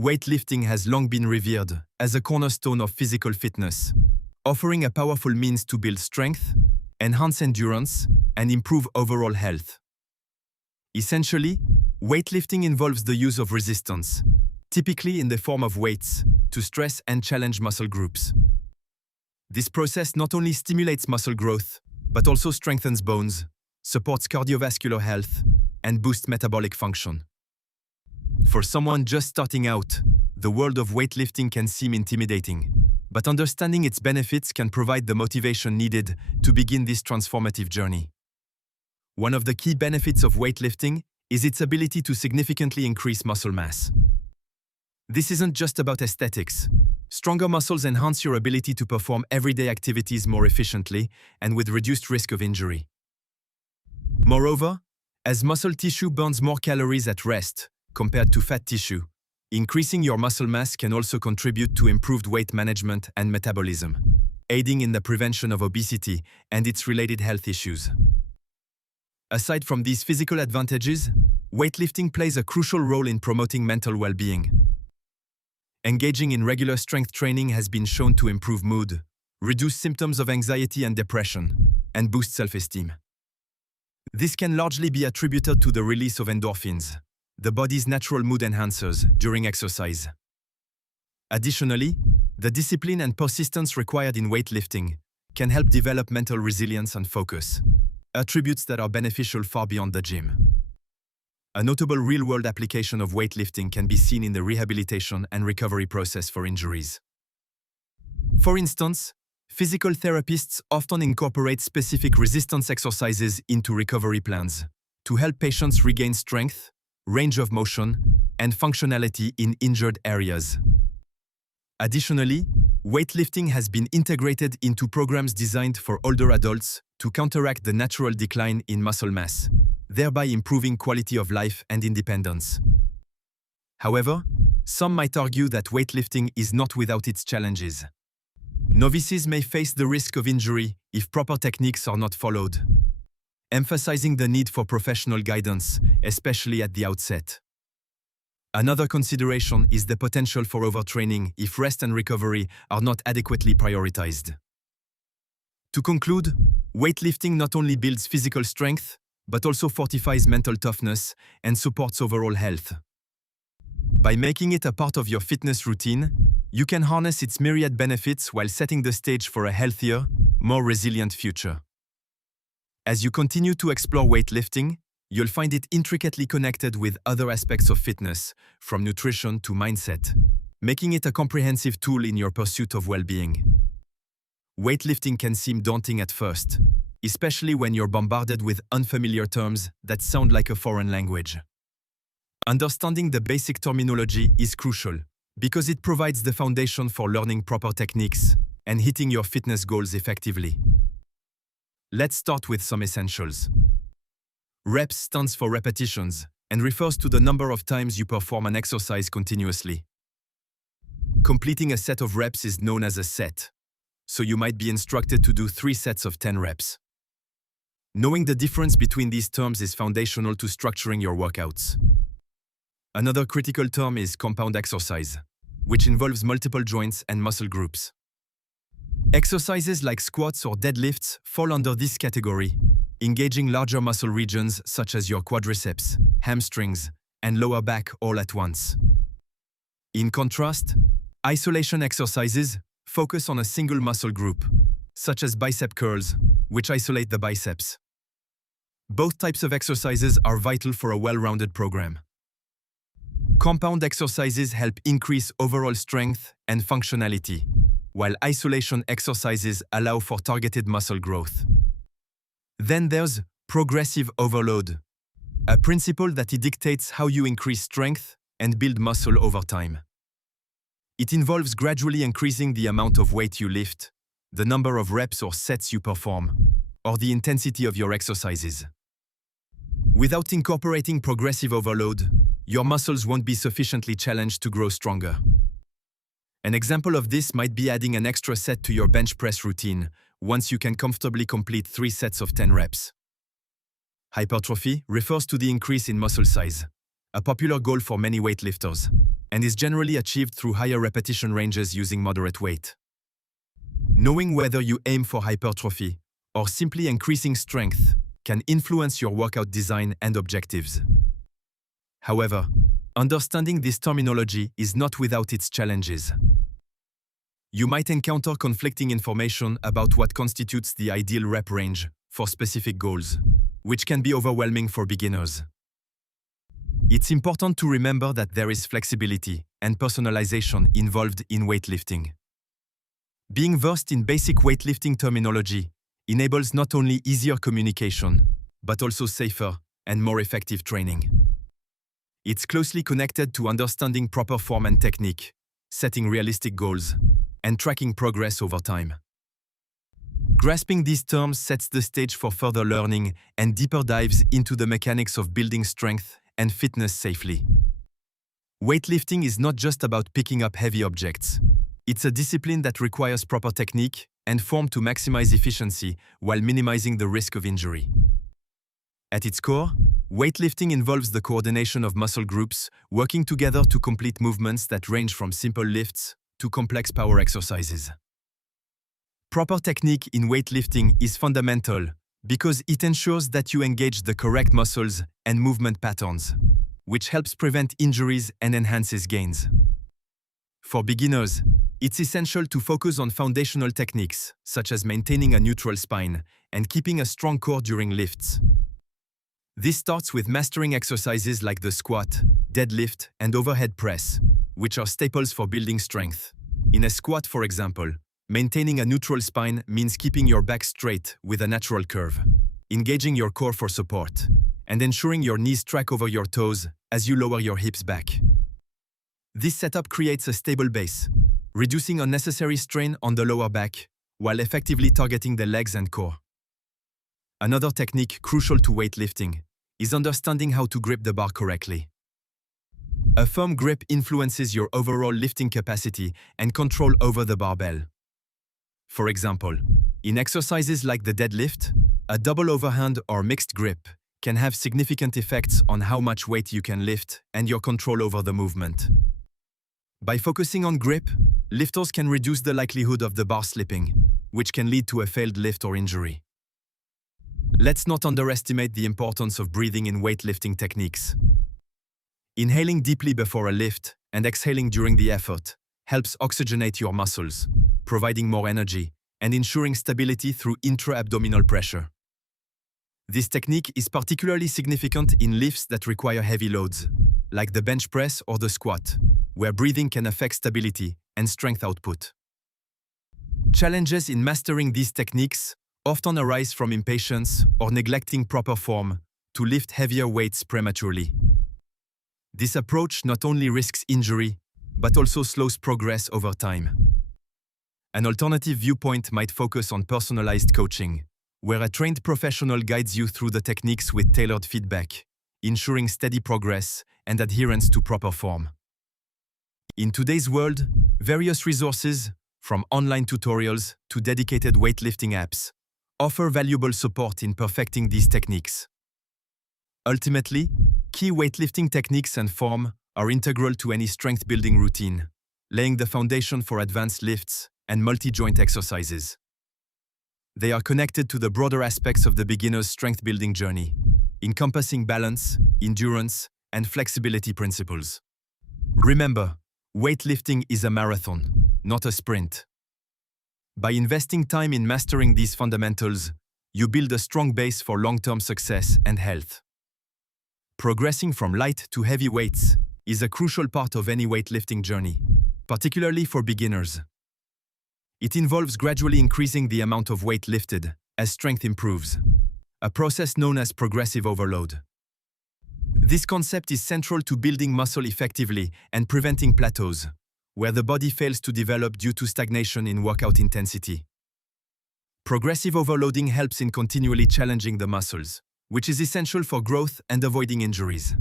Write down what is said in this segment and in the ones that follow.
weightlifting has long been revered as a cornerstone of physical fitness, offering a powerful means to build strength, enhance endurance, and improve overall health. Essentially, weightlifting involves the use of resistance, typically in the form of weights, to stress and challenge muscle groups. This process not only stimulates muscle growth, but also strengthens bones, supports cardiovascular health, and boosts metabolic function. For someone just starting out, the world of weightlifting can seem intimidating, but understanding its benefits can provide the motivation needed to begin this transformative journey. One of the key benefits of weightlifting is its ability to significantly increase muscle mass. This isn't just about aesthetics. Stronger muscles enhance your ability to perform everyday activities more efficiently and with reduced risk of injury. Moreover, as muscle tissue burns more calories at rest compared to fat tissue, increasing your muscle mass can also contribute to improved weight management and metabolism, aiding in the prevention of obesity and its related health issues. Aside from these physical advantages, weightlifting plays a crucial role in promoting mental well-being. Engaging in regular strength training has been shown to improve mood, reduce symptoms of anxiety and depression, and boost self-esteem. This can largely be attributed to the release of endorphins, the body's natural mood enhancers, during exercise. Additionally, the discipline and persistence required in weightlifting can help develop mental resilience and focus, attributes that are beneficial far beyond the gym. A notable real-world application of weightlifting can be seen in the rehabilitation and recovery process for injuries. For instance, physical therapists often incorporate specific resistance exercises into recovery plans to help patients regain strength, range of motion, and functionality in injured areas. Additionally, weightlifting has been integrated into programs designed for older adults to counteract the natural decline in muscle mass, thereby improving quality of life and independence. However, some might argue that weightlifting is not without its challenges. Novices may face the risk of injury if proper techniques are not followed, emphasizing the need for professional guidance, especially at the outset. Another consideration is the potential for overtraining if rest and recovery are not adequately prioritized. To conclude, weightlifting not only builds physical strength, but also fortifies mental toughness and supports overall health. By making it a part of your fitness routine, you can harness its myriad benefits while setting the stage for a healthier, more resilient future. As you continue to explore weightlifting, you'll find it intricately connected with other aspects of fitness, from nutrition to mindset, making it a comprehensive tool in your pursuit of well-being. Weightlifting can seem daunting at first, especially when you're bombarded with unfamiliar terms that sound like a foreign language. Understanding the basic terminology is crucial because it provides the foundation for learning proper techniques and hitting your fitness goals effectively. Let's start with some essentials. Reps stands for repetitions and refers to the number of times you perform an exercise continuously. Completing a set of reps is known as a set, so you might be instructed to do 3 sets of 10 reps. Knowing the difference between these terms is foundational to structuring your workouts. Another critical term is compound exercise, which involves multiple joints and muscle groups. Exercises like squats or deadlifts fall under this category, engaging larger muscle regions such as your quadriceps, hamstrings, and lower back all at once. In contrast, isolation exercises focus on a single muscle group, such as bicep curls, which isolate the biceps. Both types of exercises are vital for a well-rounded program. Compound exercises help increase overall strength and functionality, while isolation exercises allow for targeted muscle growth. Then there's progressive overload, a principle that dictates how you increase strength and build muscle over time. It involves gradually increasing the amount of weight you lift, the number of reps or sets you perform, or the intensity of your exercises. Without incorporating progressive overload, your muscles won't be sufficiently challenged to grow stronger. An example of this might be adding an extra set to your bench press routine once you can comfortably complete 3 sets of 10 reps. Hypertrophy refers to the increase in muscle size, a popular goal for many weightlifters. and is generally achieved through higher repetition ranges using moderate weight. Knowing whether you aim for hypertrophy or simply increasing strength can influence your workout design and objectives. However, understanding this terminology is not without its challenges. You might encounter conflicting information about what constitutes the ideal rep range for specific goals, which can be overwhelming for beginners. It's important to remember that there is flexibility and personalization involved in weightlifting. Being versed in basic weightlifting terminology enables not only easier communication, but also safer and more effective training. It's closely connected to understanding proper form and technique, setting realistic goals, and tracking progress over time. Grasping these terms sets the stage for further learning and deeper dives into the mechanics of building strength and fitness safely. Weightlifting is not just about picking up heavy objects. It's a discipline that requires proper technique and form to maximize efficiency while minimizing the risk of injury. At its core, weightlifting involves the coordination of muscle groups working together to complete movements that range from simple lifts to complex power exercises. Proper technique in weightlifting is fundamental because it ensures that you engage the correct muscles and movement patterns, which helps prevent injuries and enhances gains. For beginners, it's essential to focus on foundational techniques, such as maintaining a neutral spine and keeping a strong core during lifts. This starts with mastering exercises like the squat, deadlift, and overhead press, which are staples for building strength. In a squat, for example, maintaining a neutral spine means keeping your back straight with a natural curve, engaging your core for support, and ensuring your knees track over your toes as you lower your hips back. This setup creates a stable base, reducing unnecessary strain on the lower back while effectively targeting the legs and core. Another technique crucial to weightlifting is understanding how to grip the bar correctly. A firm grip influences your overall lifting capacity and control over the barbell. For example, in exercises like the deadlift, a double overhand or mixed grip can have significant effects on how much weight you can lift and your control over the movement. By focusing on grip, lifters can reduce the likelihood of the bar slipping, which can lead to a failed lift or injury. Let's not underestimate the importance of breathing in weightlifting techniques. Inhaling deeply before a lift and exhaling during the effort helps oxygenate your muscles, providing more energy and ensuring stability through intra-abdominal pressure. This technique is particularly significant in lifts that require heavy loads, like the bench press or the squat, where breathing can affect stability and strength output. Challenges in mastering these techniques often arise from impatience or neglecting proper form to lift heavier weights prematurely. This approach not only risks injury, but also slows progress over time. An alternative viewpoint might focus on personalized coaching, where a trained professional guides you through the techniques with tailored feedback, ensuring steady progress and adherence to proper form. In today's world, various resources, from online tutorials to dedicated weightlifting apps, offer valuable support in perfecting these techniques. Ultimately, key weightlifting techniques and form are integral to any strength-building routine, laying the foundation for advanced lifts and multi-joint exercises. They are connected to the broader aspects of the beginner's strength-building journey, encompassing balance, endurance, and flexibility principles. Remember, weightlifting is a marathon, not a sprint. By investing time in mastering these fundamentals, you build a strong base for long-term success and health. Progressing from light to heavy weights is a crucial part of any weightlifting journey, particularly for beginners. It involves gradually increasing the amount of weight lifted as strength improves, a process known as progressive overload. This concept is central to building muscle effectively and preventing plateaus, where the body fails to develop due to stagnation in workout intensity. Progressive overloading helps in continually challenging the muscles, which is essential for growth and avoiding injuries.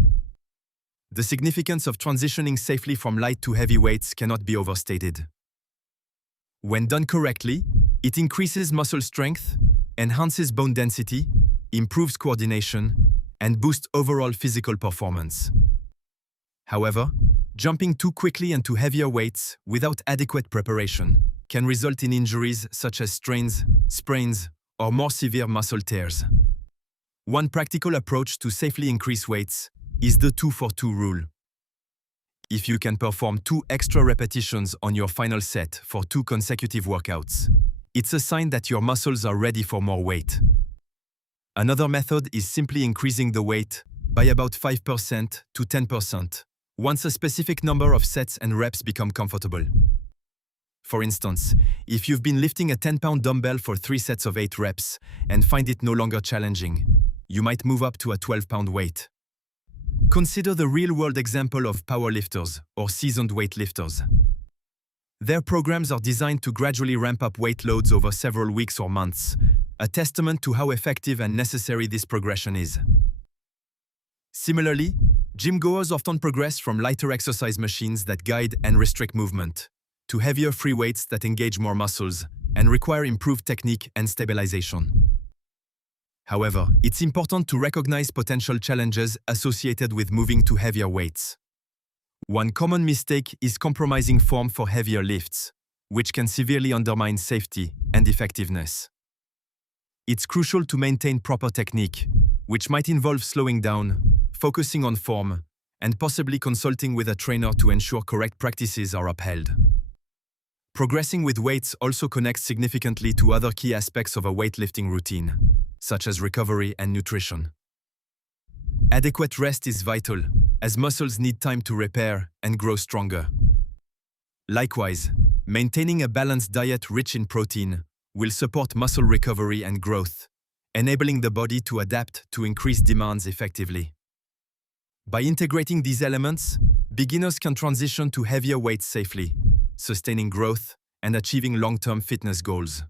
The significance of transitioning safely from light to heavy weights cannot be overstated. When done correctly, it increases muscle strength, enhances bone density, improves coordination, and boosts overall physical performance. However, jumping too quickly into heavier weights without adequate preparation can result in injuries such as strains, sprains, or more severe muscle tears. One practical approach to safely increase weights is the 2-for-2 rule. If you can perform 2 extra repetitions on your final set for 2 consecutive workouts, it's a sign that your muscles are ready for more weight. Another method is simply increasing the weight by about 5% to 10% once a specific number of sets and reps become comfortable. For instance, if you've been lifting a 10-pound dumbbell for 3 sets of 8 reps and find it no longer challenging, you might move up to a 12-pound weight. Consider the real-world example of powerlifters or seasoned weightlifters. Their programs are designed to gradually ramp up weight loads over several weeks or months, a testament to how effective and necessary this progression is. Similarly, gym-goers often progress from lighter exercise machines that guide and restrict movement to heavier free weights that engage more muscles and require improved technique and stabilization. However, it's important to recognize potential challenges associated with moving to heavier weights. One common mistake is compromising form for heavier lifts, which can severely undermine safety and effectiveness. It's crucial to maintain proper technique, which might involve slowing down, focusing on form, and possibly consulting with a trainer to ensure correct practices are upheld. Progressing with weights also connects significantly to other key aspects of a weightlifting routine, such as recovery and nutrition. Adequate rest is vital, as muscles need time to repair and grow stronger. Likewise, maintaining a balanced diet rich in protein will support muscle recovery and growth, enabling the body to adapt to increased demands effectively. By integrating these elements, beginners can transition to heavier weights safely, sustaining growth and achieving long-term fitness goals.